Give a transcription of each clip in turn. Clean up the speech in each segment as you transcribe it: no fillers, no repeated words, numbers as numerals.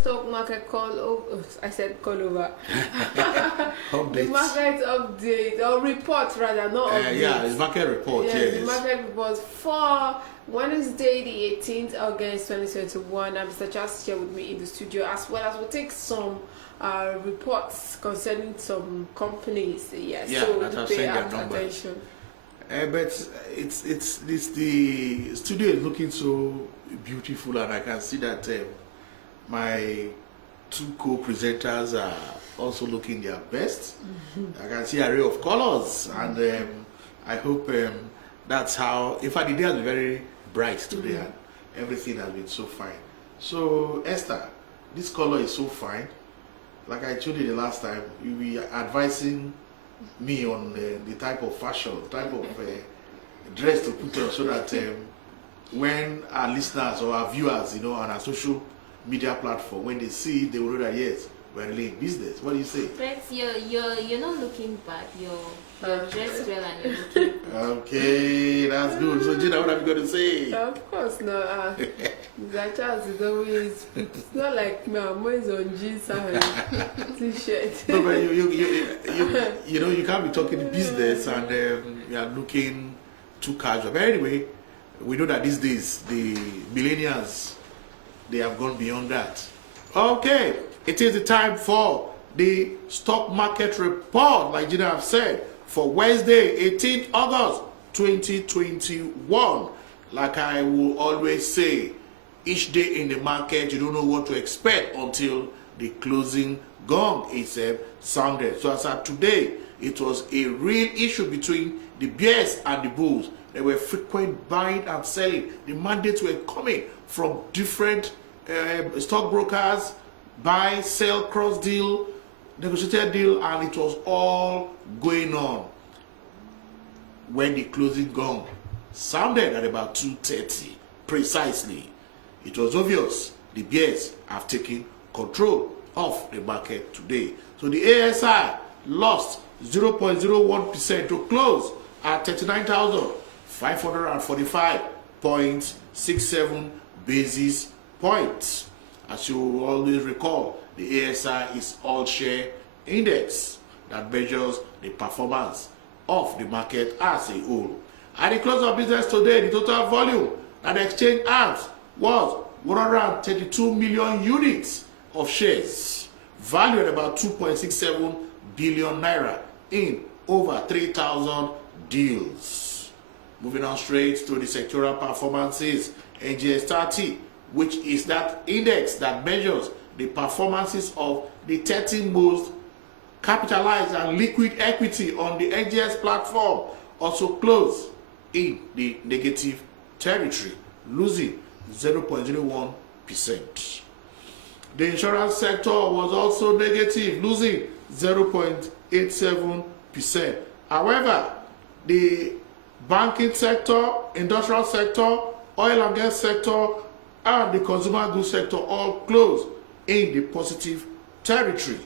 stock market I said call over. The market update or report rather, not update. Yeah, it's market report. Yes. The market report for Wednesday, the 18th August 2021. I'm Mr. Charles here with me in the studio, as well as we'll take some reports concerning some companies. Yeah, so that have pay seen their numbers. attention. But it's the studio is looking so beautiful, and I can see that my two co-presenters are also looking their best. I can see an array of colors, and I hope that's how. In fact, the day has been very bright today, and everything has been so fine. So Esther, this color is so fine. Like I told you the last time, you were advising me on the type of fashion, type of dress to put on, so that when our listeners or our viewers, on our social media platform, when they see it, they will know that yes, we're really in business. What do you say? Friends, you're not looking bad. You're dressed well and you're looking good. Okay, that's good. So Gina, what are you going to say? Of course, no. Mr. Charles is always, it's not like me, I'm always on jeans and t-shirt. No, but you can't be talking business and you are looking too casual. But anyway, we know that these days the millennials, they have gone beyond that. Okay, it is the time for the stock market report, like Gina have said, for Wednesday, 18th August 2021. Like I will always say, each day in the market, you don't know what to expect until the closing gong is sounded. So as of today, it was a real issue between the bears and the bulls. There were frequent buying and selling. The mandates were coming from different stockbrokers, buy, sell, cross deal, negotiated deal, and it was all going on when the closing gong sounded at about 2:30 precisely. It was obvious the bears have taken control of the market today. So the ASI lost 0.01% to close at 39,545.67 basis points. As you always recall, the ASI is all share index that measures the performance of the market as a whole. At the close of business today, the total volume that the exchange hands was 132 million units of shares, valued at about 2.67 billion naira in over 3,000 deals. Moving on straight to the sectoral performances, NGX 30, which is that index that measures the performances of the 30 most capitalized and liquid equity on the NGX platform, also closed in the negative territory, losing 0.01%. The insurance sector was also negative, losing 0.87%. However, the banking sector, industrial sector, oil and gas sector, and the consumer goods sector all closed in the positive territory,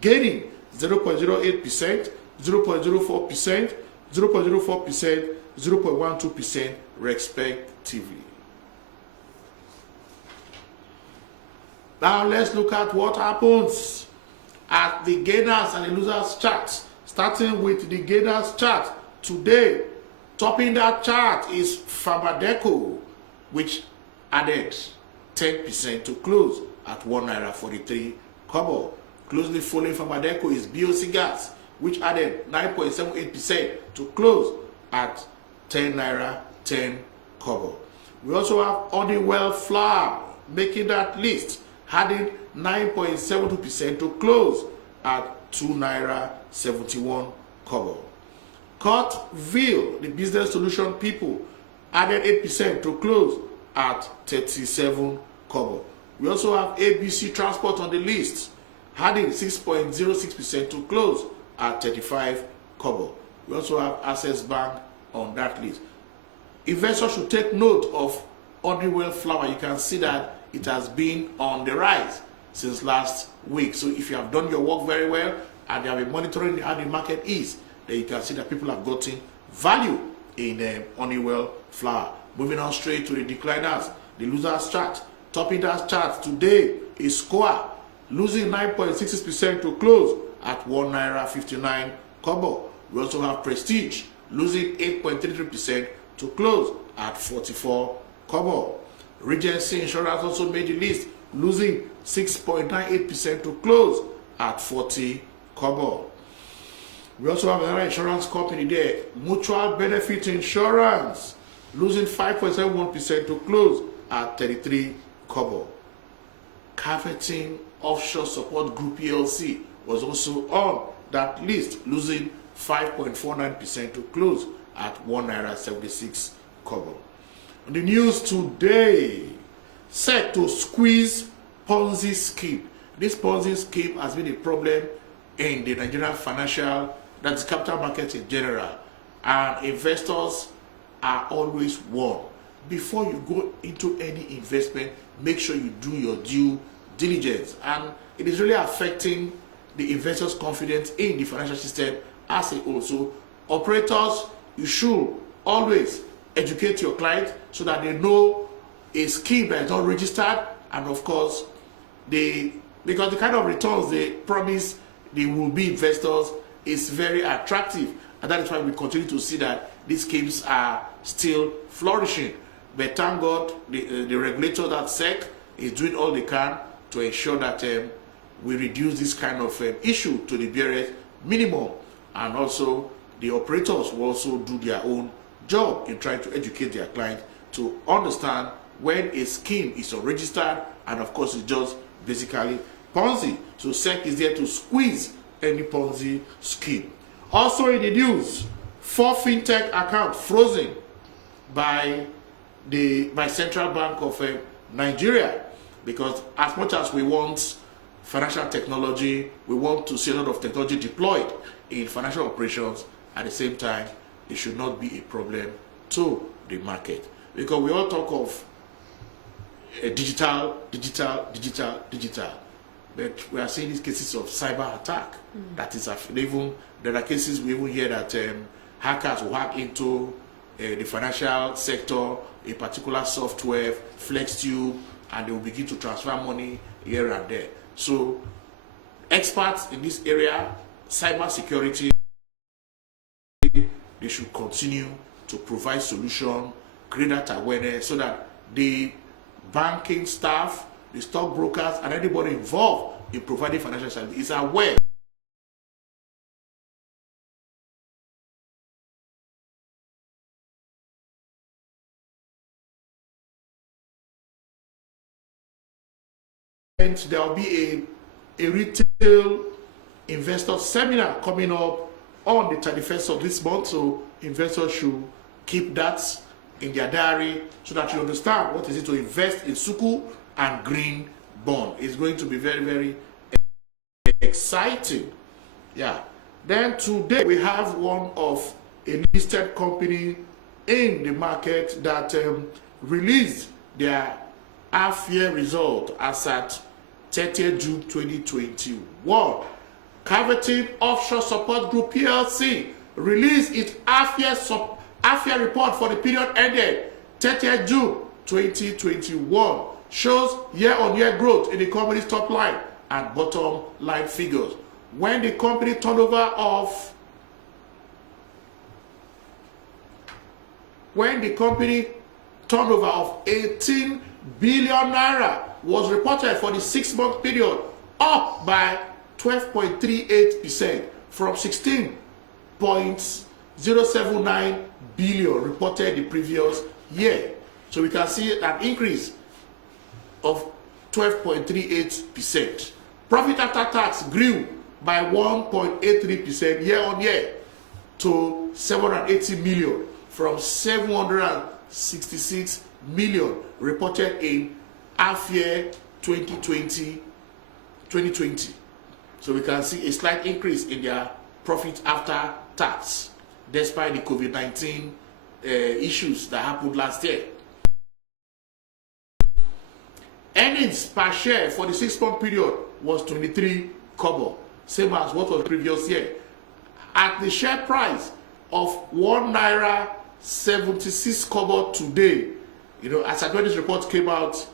gaining 0.08%, 0.04%, 0.04%, 0.12% respectively. Now let's look at what happens at the gainers and the losers chart. Starting with the gainers chart today, topping that chart is Fabadeco, which added 10% to close at 1.43 naira. Closely following Fabadeco is BOC Gas, which added 9.78% to close at 10 naira 10 kobo. We also have Honeywell Flour making that list, adding 9.72% to close at 2 naira 71 kobo. Courtville, the business solution people, added 8% to close at 37 kobo. We also have ABC Transport on the list, adding 6.06% to close at 35 kobo. We also have Access Bank on that list. Investors should take note of Honeywell Flour. You can see that it has been on the rise since last week. So if you have done your work very well and you have been monitoring how the market is, then you can see that people have gotten value in Honeywell Flour. Moving on straight to the decliners, the losers chart. Topping that chart today is Square, losing 9.66% to close at 1 naira 59 kobo. We also have Prestige, losing 8.33% to close at 44 kobo. Regency Insurance also made the list, losing 6.98% to close at 40 kobo. We also have another insurance company there, Mutual Benefit Insurance, losing 5.71% to close at 33 kobo. Carpeting Offshore Support Group PLC was also on that list, losing 5.49% to close at 1 naira 76 kobo. On the news today, set to squeeze Ponzi scheme. This Ponzi scheme has been a problem in the Nigerian financial, that is capital market in general, and investors are always warned. Before you go into any investment, make sure you do your due diligence, and it is really affecting the investors' confidence in the financial system as a whole. So operators, you should always educate your client so that they know a scheme that is not registered, and of course because the kind of returns they promise they will be investors is very attractive, and that is why we continue to see that these schemes are still flourishing. But thank God the regulator, that SEC, is doing all they can to ensure that we reduce this kind of issue to the barest minimum, and also the operators will also do their own job in trying to educate their clients to understand when a scheme is unregistered, and of course it's just basically Ponzi. So SEC is there to squeeze any Ponzi scheme. Also in the news, 4 fintech accounts frozen by Central Bank of Nigeria, because as much as we want financial technology, we want to see a lot of technology deployed in financial operations. At the same time, it should not be a problem to the market, because we all talk of digital, but we are seeing these cases of cyber attack. That is, even there are cases we even hear that hackers will hack into the financial sector, a particular software, FlexTube, and they will begin to transfer money here and there. So experts in this area, cyber security, they should continue to provide solution, create that awareness, so that the banking staff, the stockbrokers, and anybody involved in providing financial services is aware there will be a retail investor seminar coming up on the 31st of this month, so investors should keep that in their diary so that you understand what is it to invest in Sukuk and green bond. It's going to be very, very exciting. Yeah. Then today we have one of a listed company in the market that released their half-year result as at 30th June 2021. Carpeting Offshore Support Group PLC released its half-year report for the period ended 30th June 2021. Shows year-on-year growth in the company's top line and bottom line figures. When the company turnover of 18 billion naira was reported for the 6-month period, up by 12.38% from 16.079 billion reported the previous year. So we can see an increase of 12.38%. Profit after tax grew by 1.83% year on year to 780 million from 766 million reported in half year 2020. So we can see a slight increase in their profit after tax despite the COVID-19 issues that happened last year. Earnings per share for the 6-month period was 23 kobo, same as what was the previous year. At the share price of 1 naira 76 kobo today, as I know this report came out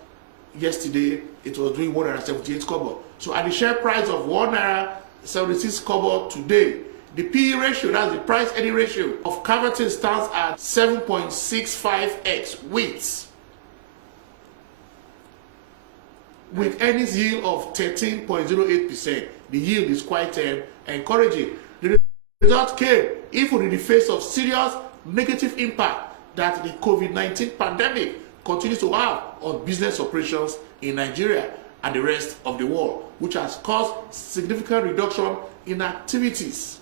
yesterday it was doing 178 kobo. So at the share price of 1 naira 76 kobo today, the PE ratio, that's the price earning ratio of Caverton, stands at 7.65x with earnings yield of 13.08%. The yield is quite encouraging. The result came even in the face of serious negative impact that the COVID-19 pandemic continues to have on business operations in Nigeria and the rest of the world, which has caused significant reduction in activities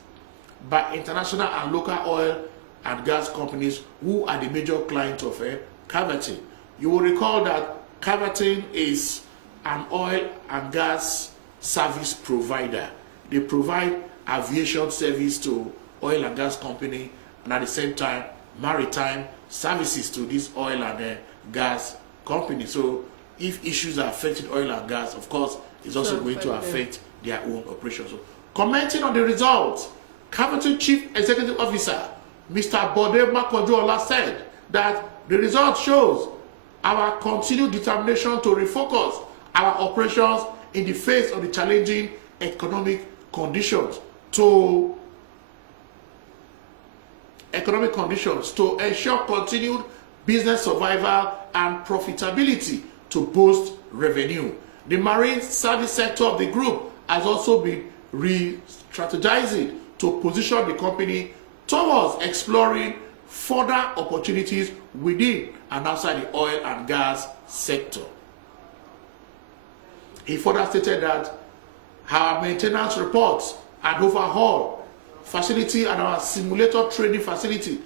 by international and local oil and gas companies who are the major clients of Caverton. You will recall that Caverton is an oil and gas service provider. They provide aviation service to oil and gas company, and at the same time maritime services to this oil and gas company. So if issues are affecting oil and gas, of course it's also going to affect their own operations. So, commenting on the results, Caverton Chief Executive Officer Mr. Bode Makojola said that the result shows our continued determination to refocus our operations in the face of the challenging economic conditions to ensure continued business survival and profitability to boost revenue. The marine service sector of the group has also been re-strategizing to position the company towards exploring further opportunities within and outside the oil and gas sector. He further stated that our maintenance reports and overhaul facility and our simulator training facility,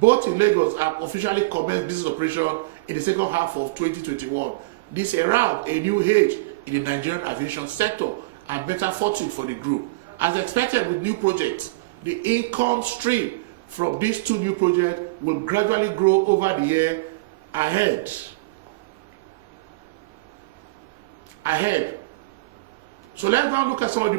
both in Lagos, have officially commenced business operation in the second half of 2021. This heralds a new age in the Nigerian aviation sector and better fortune for the group. As expected with new projects, the income stream from these two new projects will gradually grow over the year ahead. So let's now look at some of the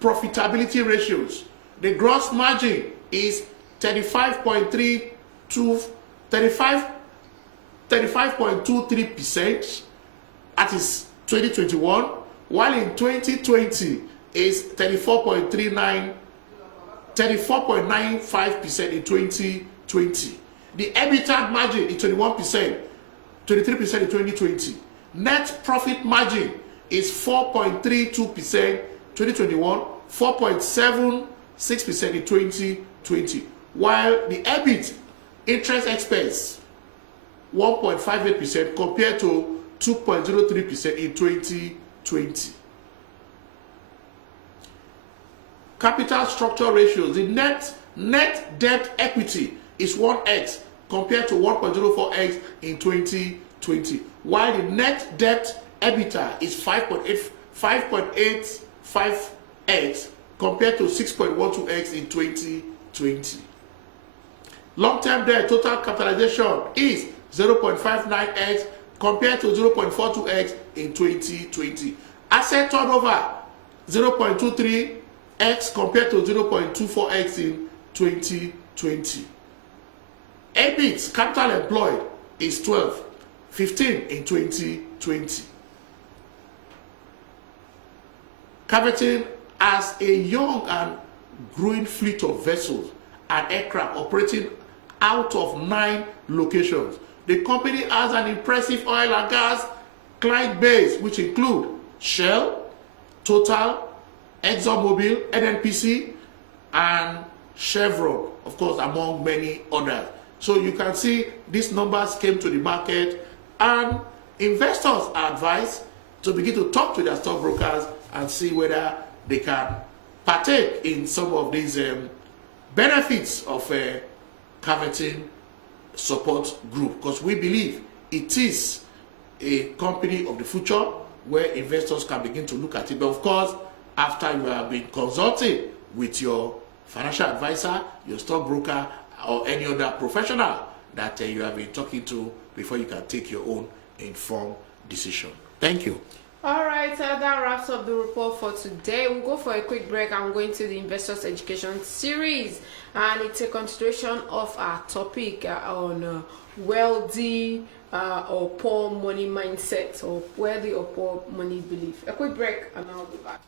profitability ratios. The gross margin is 35.23%. That is 2021, while in 2020 is 34.95% in 2020. The EBITDA margin is 21%, 23% in 2020. Net profit margin is 4.32% 2021, 4.76% in 2020, while the EBIT interest expense 1.58% compared to 2.03% in 2020. Capital structure ratios. The net debt equity is 1x compared to 1.04x in 2020, while the net debt EBITDA is 5.85x compared to 6.12x in 2020. Long-term debt total capitalization is 0.59x compared to 0.42x in 2020. Asset turnover 0.23x compared to 0.24x in 2020. EBIT capital employed is 12, 15 in 2020. Caverton has a young and growing fleet of vessels and aircraft operating out of 9 locations. The company has an impressive oil and gas client base, which include Shell, Total, ExxonMobil, NNPC, and Chevron, of course, among many others. So you can see these numbers came to the market, and investors are advised to begin to talk to their stockbrokers and see whether they can partake in some of these benefits of Caverton Support Group, because we believe it is a company of the future where investors can begin to look at it. But of course, after you have been consulting with your financial advisor, your stockbroker, or any other professional that you have been talking to before you can take your own informed decision. Thank you. All right, that wraps up the report for today. We'll go for a quick break. I'm going to the Investors Education Series, and it's a continuation of our topic on wealthy or poor money mindset or wealthy or poor money belief. A quick break and I'll be back.